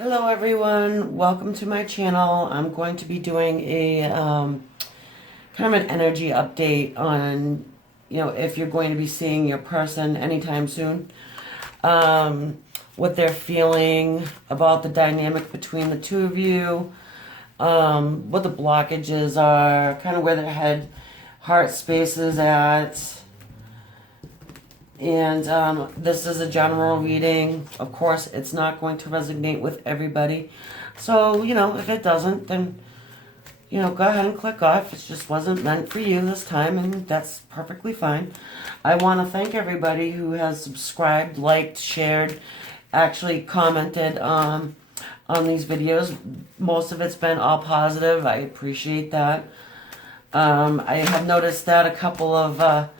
Hello everyone, welcome to my channel. I'm going to be doing a kind of an energy update on, if you're going to be seeing your person anytime soon, what they're feeling about the dynamic between the two of you, what the blockages are, kind of where their heart space is at. And this is a general reading. Of course, it's not going to resonate with everybody. So, if it doesn't, then, go ahead and click off. It just wasn't meant for you this time, and that's perfectly fine. I want to thank everybody who has subscribed, liked, shared, actually commented on these videos. Most of it's been all positive. I appreciate that. I have noticed that a couple of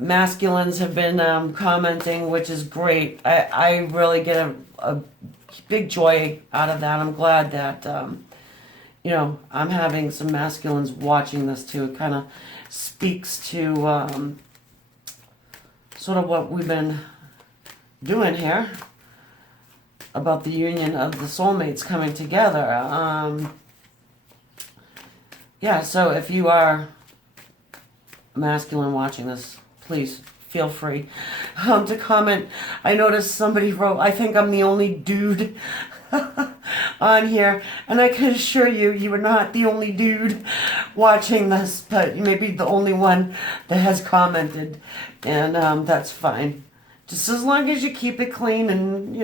masculines have been commenting, which is great. I really get a big joy out of that. I'm glad that, I'm having some masculines watching this too. It kind of speaks to sort of what we've been doing here about the union of the soulmates coming together. Yeah, so if you are masculine watching this, please feel free to comment. I noticed somebody wrote, I think I'm the only dude on here, and I can assure you, you are not the only dude watching this, but you may be the only one that has commented, and that's fine. Just as long as you keep it clean and,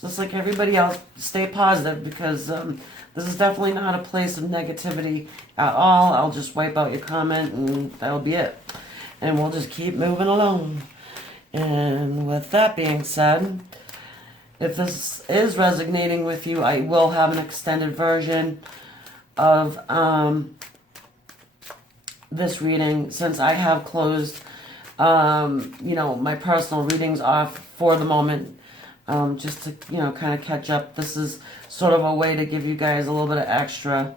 just like everybody else, stay positive, because this is definitely not a place of negativity at all. I'll just wipe out your comment and that'll be it. And we'll just keep moving along. And with that being said, if this is resonating with you, I will have an extended version of this reading, since I have closed, my personal readings off for the moment. Just to, kind of catch up. This is sort of a way to give you guys a little bit of extra.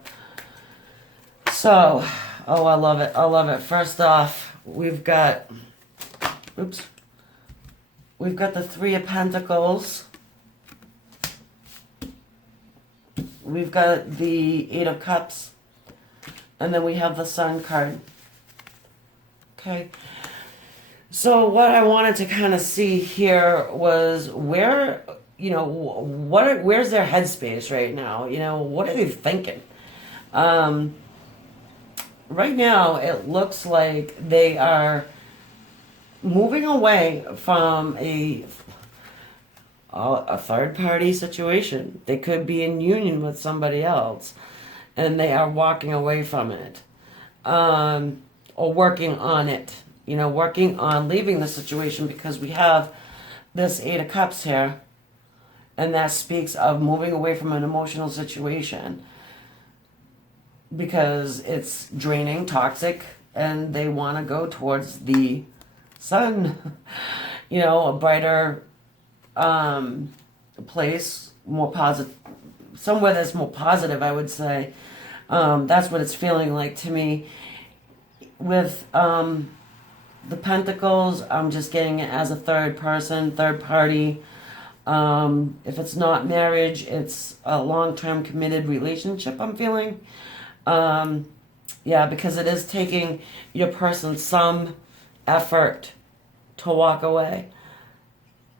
So, oh, I love it. I love it. First off, we've got the Three of Pentacles. We've got the Eight of Cups. And then we have the Sun card. Okay. So what I wanted to kind of see here was where's their headspace right now? What are they thinking? Right now, it looks like they are moving away from a third party situation. They could be in union with somebody else, and they are walking away from it, or working on it. Working on leaving the situation, because we have this Eight of Cups here, and that speaks of moving away from an emotional situation because it's draining, toxic, and they want to go towards the sun, a brighter place, more positive, somewhere that's more positive, I would say. That's what it's feeling like to me. With the Pentacles, I'm just getting it as a third person, third party. If it's not marriage, it's a long-term committed relationship, I'm feeling. Yeah, because it is taking your person some effort to walk away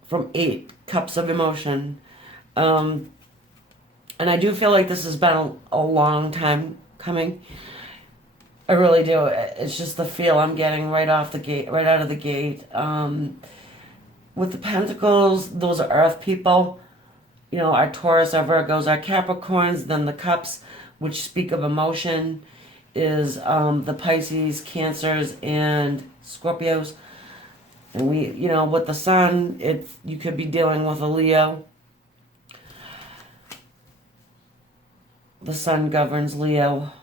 from Eight Cups of emotion. And I do feel like this has been a long time coming. I really do. It's just the feel I'm getting right off the gate, right out of the gate. With the Pentacles, those are Earth people. Our Taurus, our Virgos, our Capricorns. Then the Cups, which speak of emotion, is the Pisces, Cancers, and Scorpios. And with the Sun, you could be dealing with a Leo. The Sun governs Leo.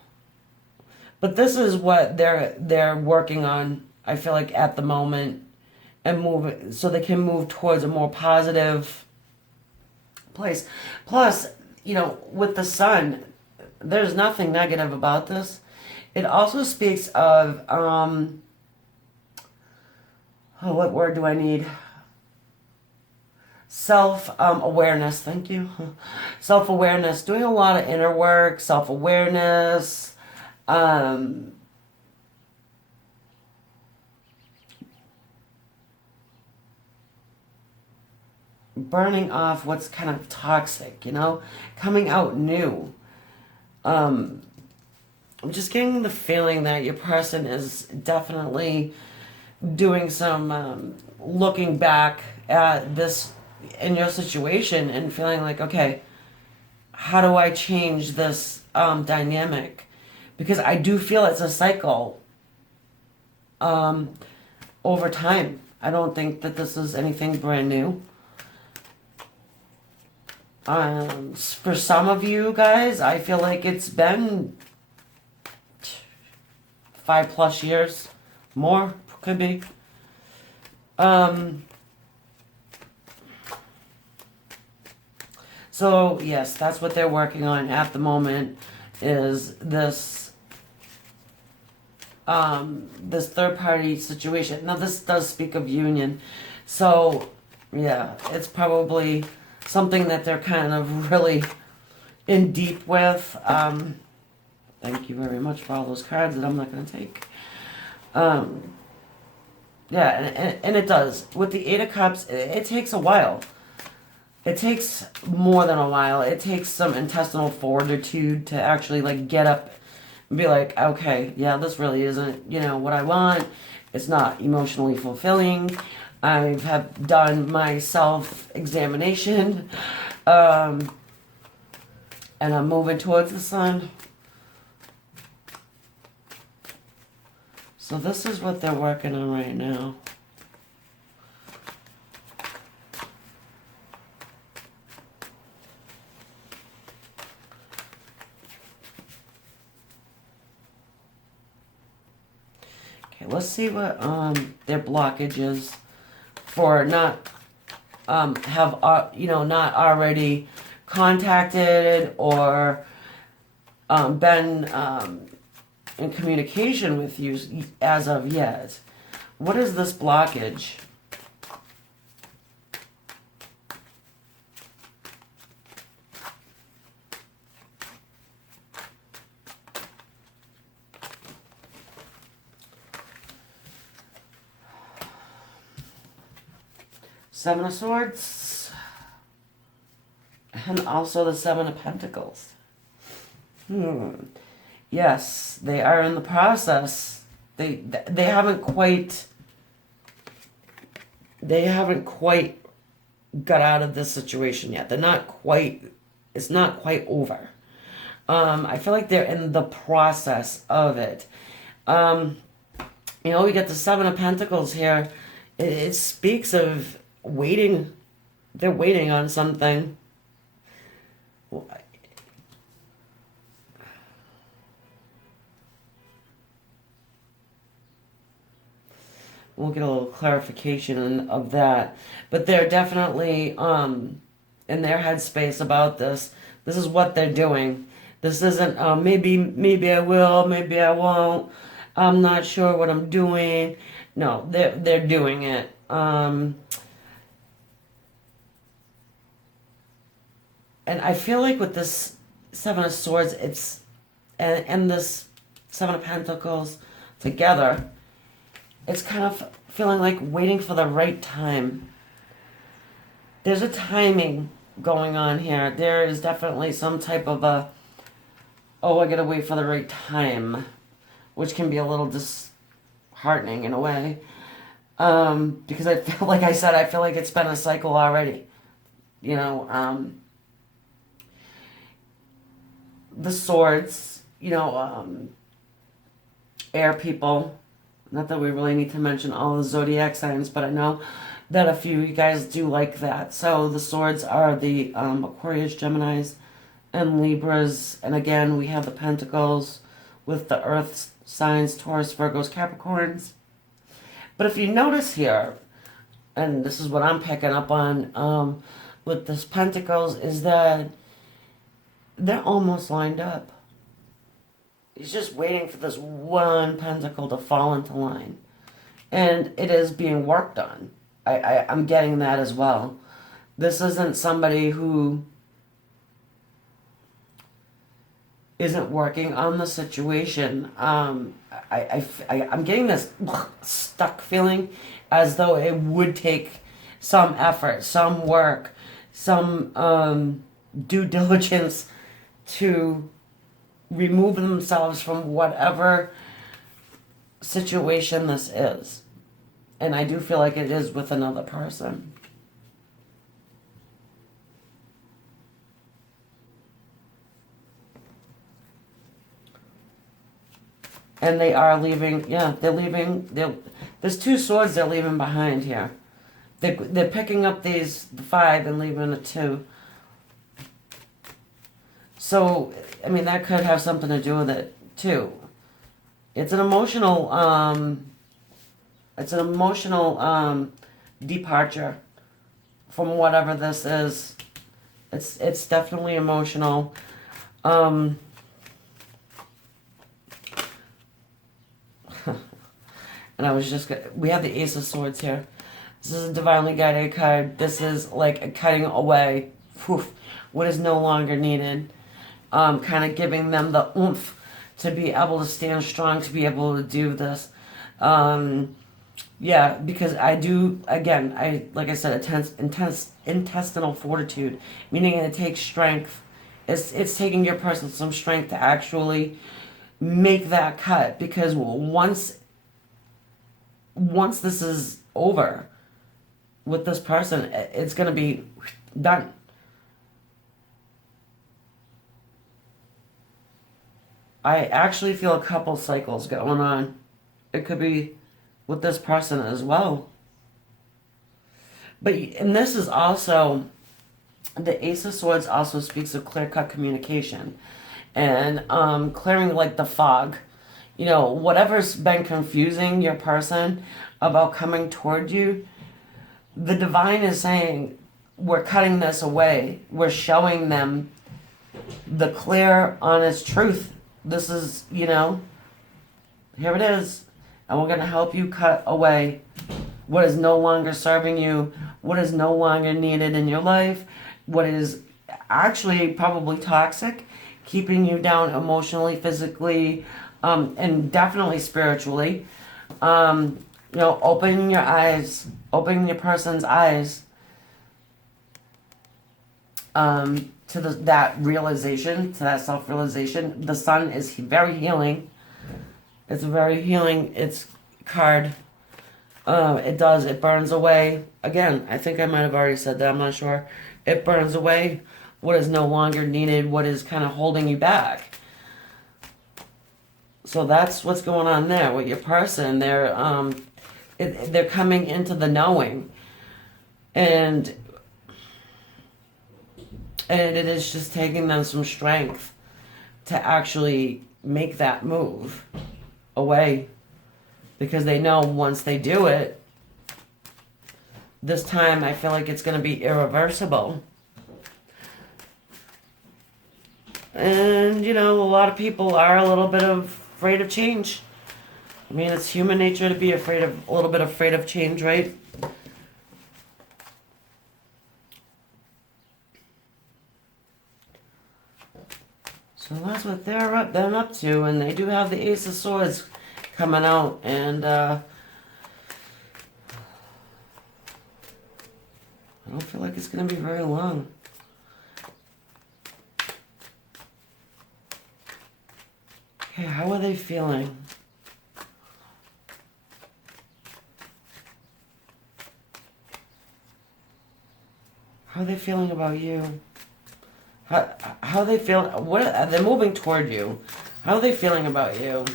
But this is what they're working on, I feel like, at the moment, and move so they can move towards a more positive place. Plus, with the Sun, there's nothing negative about this. It also speaks of what word do I need? Self-awareness, thank you. Self-awareness, doing a lot of inner work, self-awareness, um, burning off what's kind of toxic, coming out new. I'm just getting the feeling that your person is definitely doing some looking back at this in your situation and feeling like, okay, how do I change this dynamic? Because I do feel it's a cycle um, over time. I don't think that this is anything brand new. For some of you guys, I feel like it's been 5+ years, more could be. Um, so yes, that's what they're working on at the moment. Is this third party situation? Now this does speak of union, so yeah, it's probably something that they're kind of really in deep with. Thank you very much for all those cards that I'm not going to take. Yeah, and it does. With the Eight of Cups, it takes a while. It takes more than a while. It takes some intestinal fortitude to actually like get up and be like, okay, yeah, this really isn't, what I want. It's not emotionally fulfilling. I have done my self-examination, and I'm moving towards the sun. So this is what they're working on right now. Okay, let's see what their blockage is for not not already contacted or been in communication with you as of yet. What is this blockage? Seven of Swords. And also the Seven of Pentacles. Yes, they are in the process. They haven't quite got out of this situation yet. It's not quite over. I feel like they're in the process of it. We get the Seven of Pentacles here. It speaks of waiting. They're waiting on something. We'll get a little clarification of that. But they're definitely in their headspace about this. This is what they're doing. This isn't maybe I will, maybe I won't. I'm not sure what I'm doing. No, they're doing it. And I feel like with this Seven of Swords, and this Seven of Pentacles together, it's kind of feeling like waiting for the right time. There's a timing going on here. There is definitely some type of I gotta wait for the right time, which can be a little disheartening in a way. Because I feel like I feel like it's been a cycle already. The swords, air people. Not that we really need to mention all the zodiac signs, but I know that a few of you guys do like that. So the swords are the Aquarius, Geminis, and Libras. And again, we have the Pentacles with the Earth signs, Taurus, Virgos, Capricorns. But if you notice here, and this is what I'm picking up on with this Pentacles, is that they're almost lined up. He's just waiting for this one pentacle to fall into line. And it is being worked on. I'm getting that as well. This isn't somebody who isn't working on the situation. I'm getting this stuck feeling as though it would take some effort, some work, some due diligence to remove themselves from whatever situation this is. And I do feel like it is with another person. And they are leaving, yeah, they're leaving, there's 2 swords they're leaving behind here. They're picking up the 5 and leaving a 2. So, I mean, that could have something to do with it, too. It's an emotional, departure from whatever this is. It's definitely emotional. And I was just, we have the Ace of Swords here. This is a divinely guided card. This is like a cutting away, what is no longer needed. Kind of giving them the oomph to be able to stand strong, to be able to do this. Yeah, because I do, again, like I said, intense intestinal fortitude, meaning it takes strength. It's taking your person some strength to actually make that cut, because once this is over with this person, it's going to be done. I actually feel a couple cycles going on. It could be with this person as well. And this is also, the Ace of Swords also speaks of clear-cut communication and clearing like the fog. You know, whatever's been confusing your person about coming toward you, the divine is saying, we're cutting this away. We're showing them the clear, honest truth. This is, here it is. And we're going to help you cut away what is no longer serving you, what is no longer needed in your life, what is actually probably toxic, keeping you down emotionally, physically, and definitely spiritually. Opening your eyes, opening your person's eyes to that realization, to that self-realization. The sun is very healing. It's a very healing, it's card. It burns away. Again, I think I might have already said that, I'm not sure. It burns away what is no longer needed, what is kind of holding you back. So that's what's going on there with your person. They're coming into the knowing, and it is just taking them some strength to actually make that move away, because they know once they do it, this time I feel like it's going to be irreversible. And a lot of people are a little bit afraid of change. I mean, it's human nature to be a little bit afraid of change, right? So that's what they're up to, and they do have the Ace of Swords coming out, and I don't feel like it's going to be very long. Okay, how are they feeling? How are they feeling about you? How they feel? What are they moving toward you? How are they feeling about you?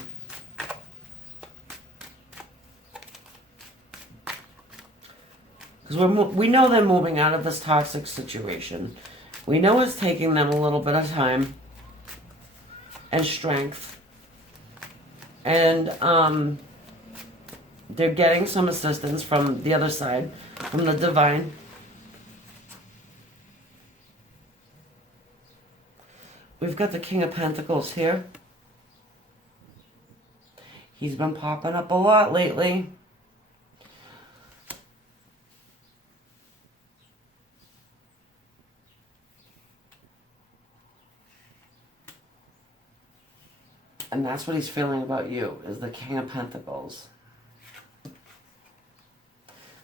Because we know they're moving out of this toxic situation. We know it's taking them a little bit of time and strength, and they're getting some assistance from the other side, from the divine. We've got the King of Pentacles here. He's been popping up a lot lately. And that's what he's feeling about you, is the King of Pentacles.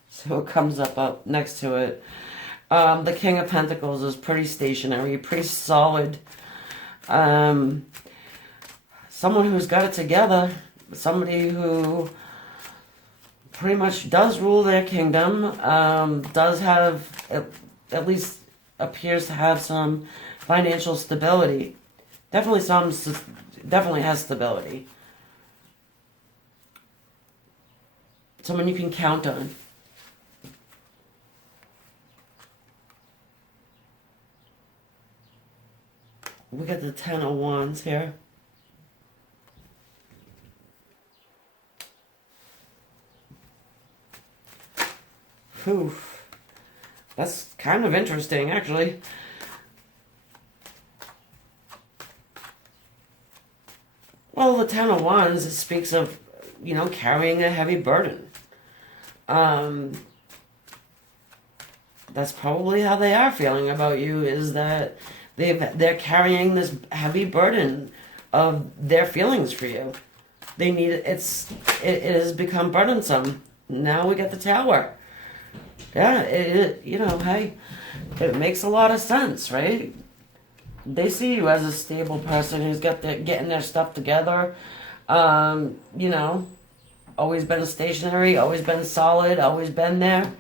So it comes up next to it. The King of Pentacles is pretty stationary, pretty solid. Someone who's got it together. Somebody who pretty much does rule their kingdom. Does have, at least appears to have some financial stability. Definitely has stability. Someone you can count on. We got the Ten of Wands here. Whew. That's kind of interesting, actually. Well, the Ten of Wands, it speaks of, carrying a heavy burden. That's probably how they are feeling about you, is that they're carrying this heavy burden of their feelings for you. They need it. It has become burdensome. Now we get the Tower. Yeah, hey, it makes a lot of sense, right? They see you as a stable person who's getting their stuff together. Always been stationary, always been solid, always been there.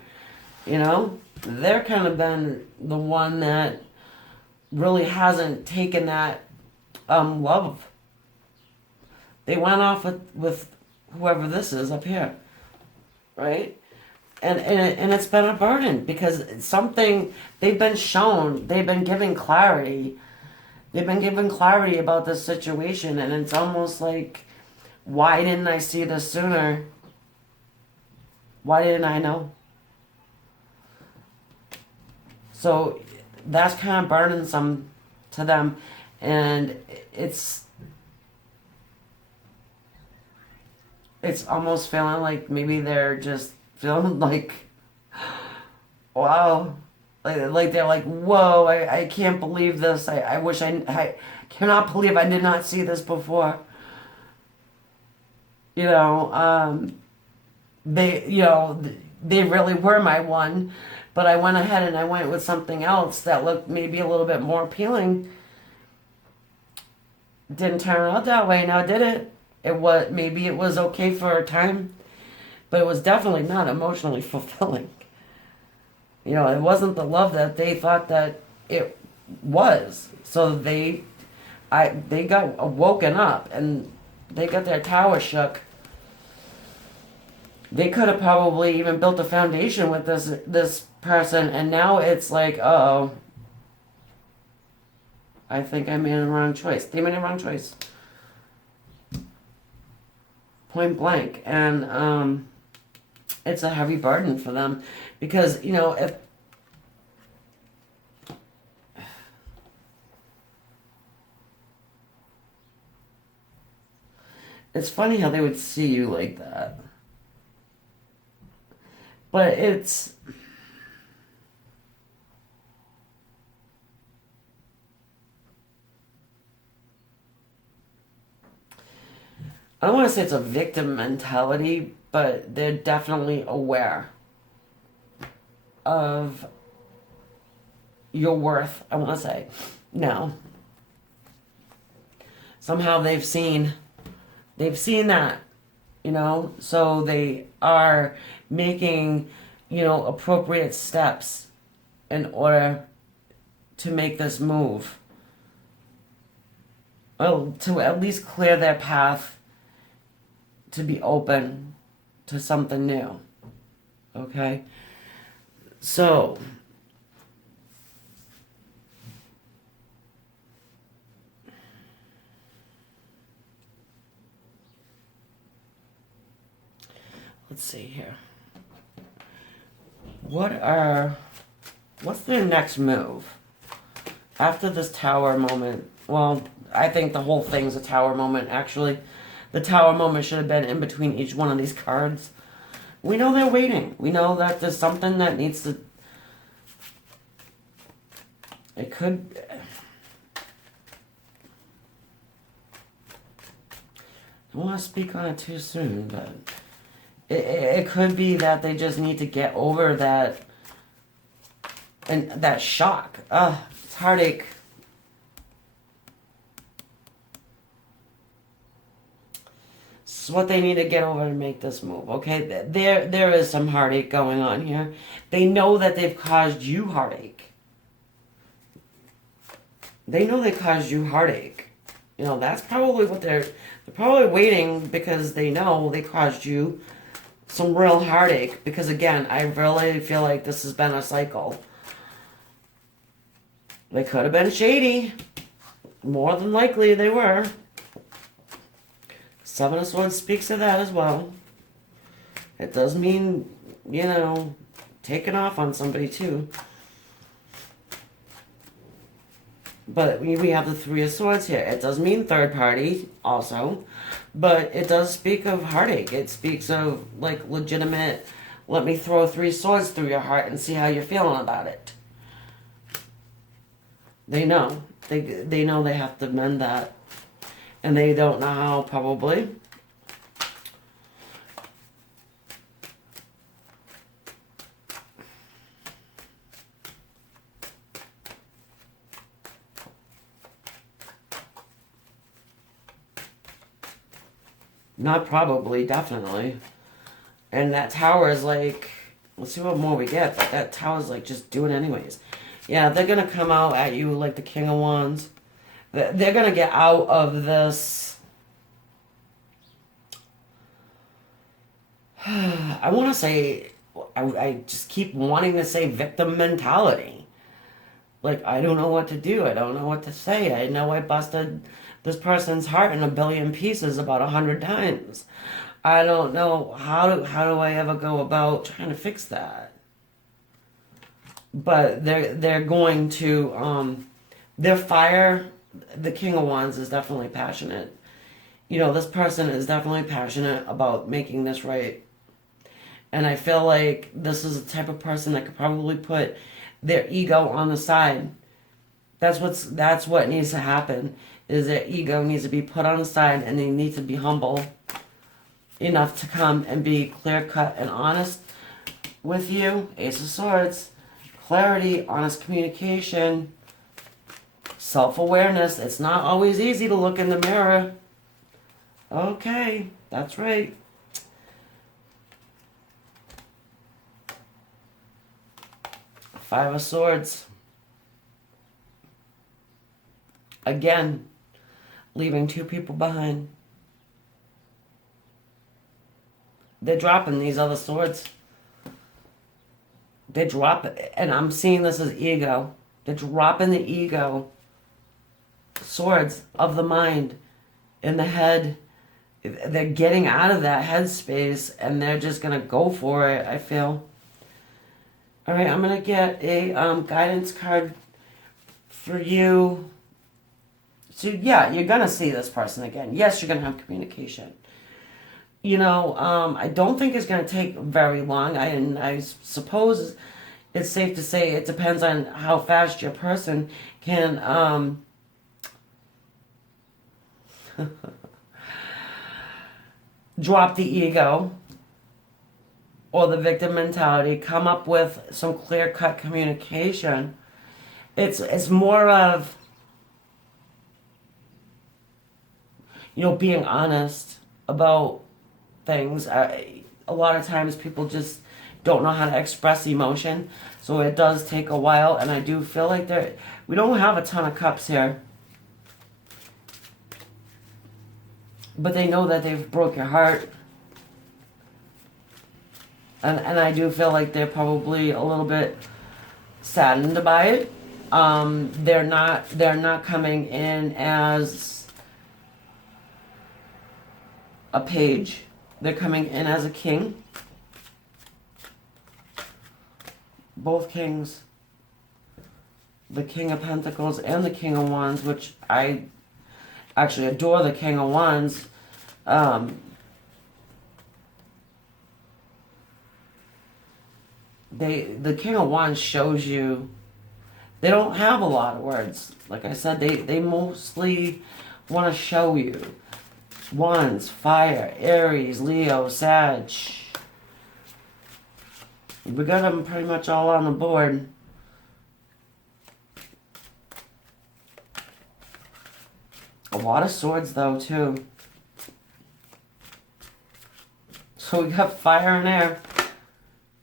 They're kind of been the one that really hasn't taken that love. They went off with whoever this is up here, right? And it's been a burden, because it's something they've been shown, they've been given clarity. They've been given clarity about this situation, and it's almost like, why didn't I see this sooner? Why didn't I know? So that's kind of burdensome to them, and it's almost feeling like maybe they're just feeling like, wow, like they're like, whoa, I can't believe this. I wish I cannot believe I did not see this before. They really were my one. But I went ahead and I went with something else that looked maybe a little bit more appealing. Didn't turn out that way, now did it? Maybe it was okay for a time, but it was definitely not emotionally fulfilling. It wasn't the love that they thought that it was. So they got woken up, and they got their tower shook. They could have probably even built a foundation with this person, and now it's like, uh-oh, I think I made the wrong choice. They made the wrong choice. Point blank. And it's a heavy burden for them, because, if it's funny how they would see you like that. But I don't want to say it's a victim mentality, but they're definitely aware of your worth, I want to say. Now, somehow they've seen that, so they are making, appropriate steps in order to make this move. Well, to at least clear their path to be open to something new. Okay? So, let's see here. What's their next move? After this Tower moment, well, I think the whole thing's a Tower moment, actually. The Tower moment should have been in between each one of these cards. We know they're waiting. We know that there's something that needs to... It could... I don't want to speak on it too soon, but it could be that they just need to get over that and that shock. It's heartache. It's what they need to get over to make this move. Okay, there is some heartache going on here. They know that they've caused you heartache. They know they caused you heartache. You know, that's probably what they're probably waiting, because they know they caused you some real heartache. Because again, I really feel like this has been a cycle. They could have been shady. More than likely they were. Seven of Swords speaks of that as well. It does mean, you know, taking off on somebody too. But we have the Three of Swords here. It does mean third party also. But it does speak of heartache. It speaks of, like, legitimate, let me throw 3 swords through your heart and see how you're feeling about it. They know. They know they have to mend that. And they don't know how, probably. Not probably, definitely. And that tower is like, let's see what more we get, but that tower is like, just do it anyways. Yeah, they're going to come out at you like the King of Wands. They're going to get out of this. I want to say, I just keep wanting to say victim mentality. Like, I don't know what to do. I don't know what to say. I know I busted this person's heart in a billion pieces about 100 times. I don't know how do I ever go about trying to fix that. But they're going to their fire. The King of Wands is definitely passionate. You know, this person is definitely passionate about making this right. And I feel like this is the type of person that could probably put their ego on the side. That's what needs to happen, is their ego needs to be put on the side, and they need to be humble enough to come and be clear-cut and honest with you. Ace of Swords. Clarity, honest communication, self-awareness. It's not always easy to look in the mirror. Okay, that's right. Five of Swords. Again, leaving 2 people behind. They're dropping these other swords. They drop it, and I'm seeing this as ego. They're dropping the ego swords of the mind in the head. They're getting out of that headspace, and they're just going to go for it, I feel. All right, I'm going to get a guidance card for you. So, yeah, you're going to see this person again. Yes, you're going to have communication. You know, I don't think it's going to take very long. I suppose it's safe to say it depends on how fast your person can drop the ego or the victim mentality, come up with some clear-cut communication. It's more of, you know, being honest about things. A lot of times people just don't know how to express emotion, so it does take a while, and I do feel like we don't have a ton of cups here, but they know that they've broke your heart, and I do feel like they're probably a little bit saddened by it. They're not coming in as a page. They're coming in as a king. Both kings. The King of Pentacles and the King of Wands, which I actually adore the King of Wands. The King of Wands shows you they don't have a lot of words. Like I said, they mostly want to show you. Wands, fire, Aries, Leo, Sag. We got them pretty much all on the board. A lot of swords, though, too. So we got fire and air.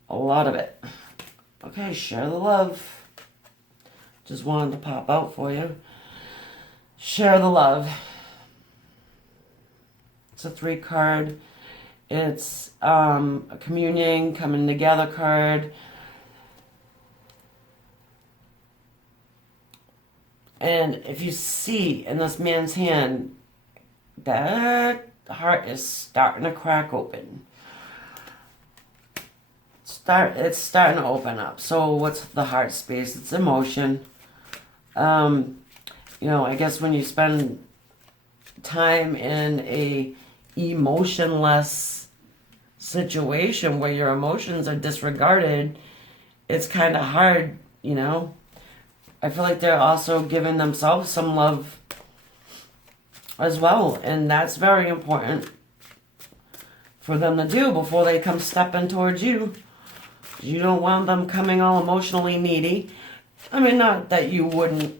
A lot of it. Okay, share the love. Just wanted to pop out for you. Share the love. It's a 3 card. It's a communion, coming together card. And if you see in this man's hand, that heart is starting to crack open. It's starting to open up. So what's the heart space? It's emotion. I guess when you spend time in a emotionless situation where your emotions are disregarded, it's kind of hard, I feel like they're also giving themselves some love as well, and that's very important for them to do before they come stepping towards you. You don't want them coming all emotionally needy. I mean, not that you wouldn't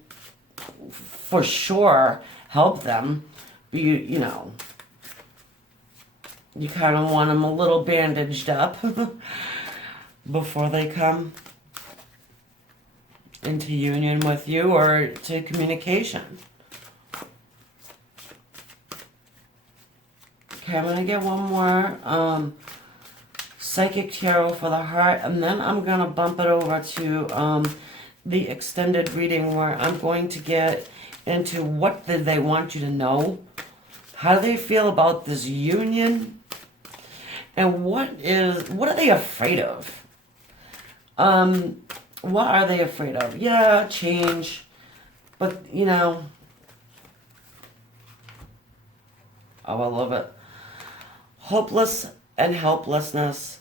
for sure help them, but you kind of want them a little bandaged up before they come into union with you or to communication. Okay, I'm going to get one more Psychic Tarot for the heart, and then I'm going to bump it over to the extended reading where I'm going to get into what did they want you to know, how do they feel about this union, and what are they afraid of? What are they afraid of? Yeah, change, but oh, I love it. Hopeless and helplessness.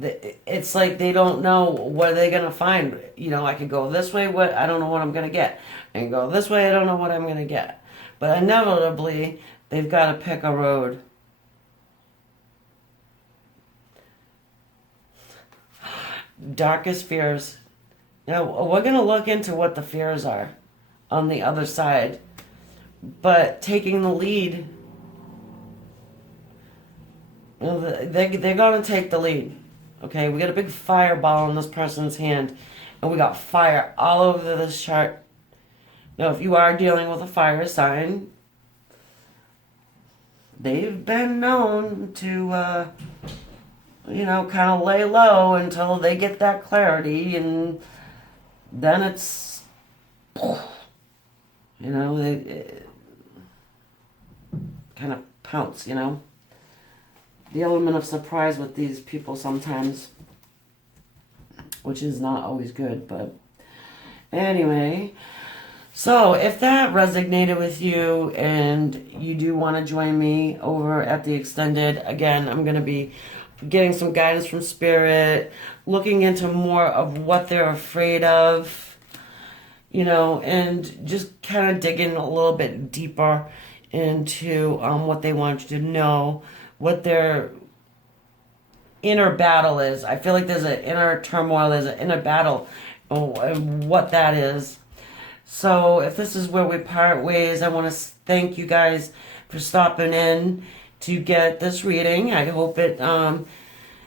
It's like they don't know what they're going to find. I could go this way, I don't know what I'm going to get. I can go this way, I don't know what I'm going to get. But inevitably, they've got to pick a road. Darkest fears. Now, we're going to look into what the fears are on the other side. But taking the lead, they're going to take the lead. Okay, we got a big fireball in this person's hand, and we got fire all over this chart. Now, if you are dealing with a fire sign, they've been known to, kind of lay low until they get that clarity, and then it's, they kind of pounce, The element of surprise with these people sometimes, which is not always good, but anyway. So if that resonated with you and you do want to join me over at the extended, again, I'm going to be getting some guidance from Spirit, looking into more of what they're afraid of, and just kind of digging a little bit deeper into what they want you to know, what their inner battle is. I feel like there's an inner turmoil, there's an inner battle, and what that is. So if this is where we part ways, I want to thank you guys for stopping in to get this reading. I hope it,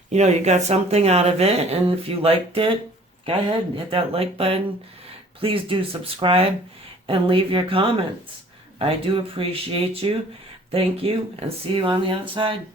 you got something out of it. And if you liked it, go ahead and hit that like button. Please do subscribe and leave your comments. I do appreciate you. Thank you, and see you on the other side.